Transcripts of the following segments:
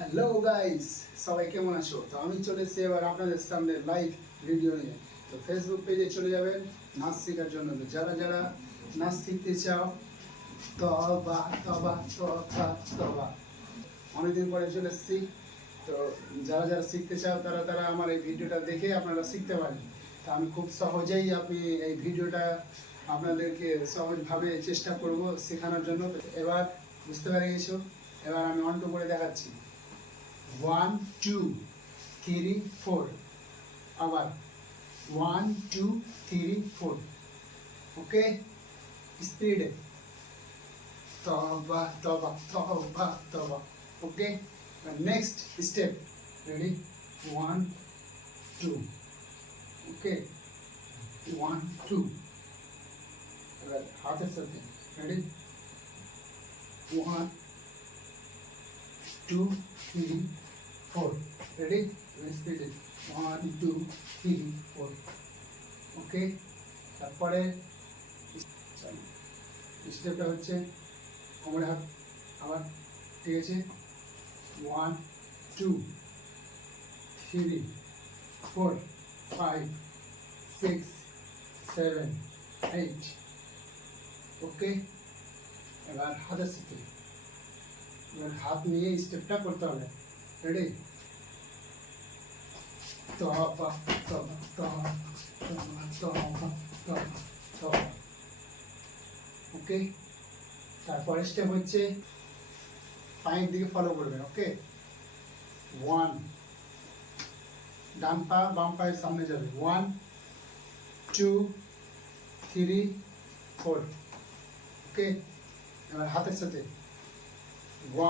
Hello guys, সবাই কেমন আছো? তো আমি চলে এসেছি এবার আপনাদের সামনে লাইভ ভিডিও নিয়ে। তো ফেসবুক পেজে চলে যাবেন নাচ শেখার জন্য। তো যারা যারা নাচ শিখতে চাও, তবা তবা তবা তবা, অনেকদিন পরে চলে এসেছি। তো যারা যারা শিখতে চাও তারা তারা আমার এই ভিডিওটা দেখে আপনারা শিখতে পারেন। তো আমি খুব সহজেই এই ভিডিওটা আপনাদেরকে সহজভাবে চেষ্টা করব শেখানোর জন্য। এবার বুঝতে পেরে গেছো? এবার আমি অন টু করে দেখাচ্ছি। 1 2 3 4, আবার 1 2 3 4। ওকে, স্পিডে তবা তবা তবা তবা। ওকে, নেক্সট স্টেপ। রেডি? 1 2। ওকে, 1 2। এবার হাতের সাথে। রেডি? 1 2 3 4। রেডি? স্পিডে 1 2 3 4। ওকে, তারপরে স্টেপটা হচ্ছে কোমরে হাত, আবার ঠিক আছে। 1 2 3 4 5 6 7 8। ওকে, এবার হাতের সাথে, এবার হাত নিয়ে স্টেপটা করতে হবে। রেডি? তবা তবা তবা তবা তবা তবা তবা। ওকে, তারপরে স্টেপ হচ্ছে পায়ের দিকে ফলো করবেন। ওকে, 1, ডান পা বাম পায়ের সামনে যাবে। 1 2 3 4। ওকে, এবার হাতের সাথে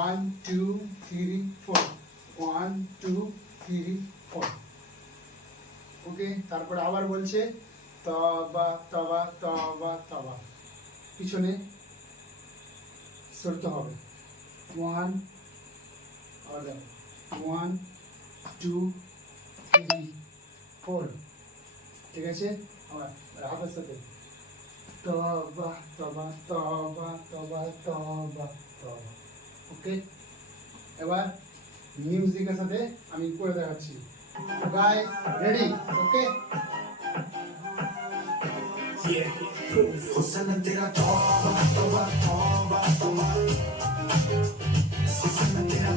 1 2 3 4, 1 2 3 4। ওকে, তারপরে আবার বলছে তবা তবা তবা তবা, পিছনে সরতে হবে। 1, আবার 1 2 3 4। ঠিক আছে, আবার হাতের সাথে তবা তবা তবা তবা তবা তবা। ওকে, এবার মিউজিকের সাথে আমি করে দেখাচ্ছি। Guys, ready? ওকে, हुस्न तेरा तौबा तौबा तौबा तौबा हुस्न तेरा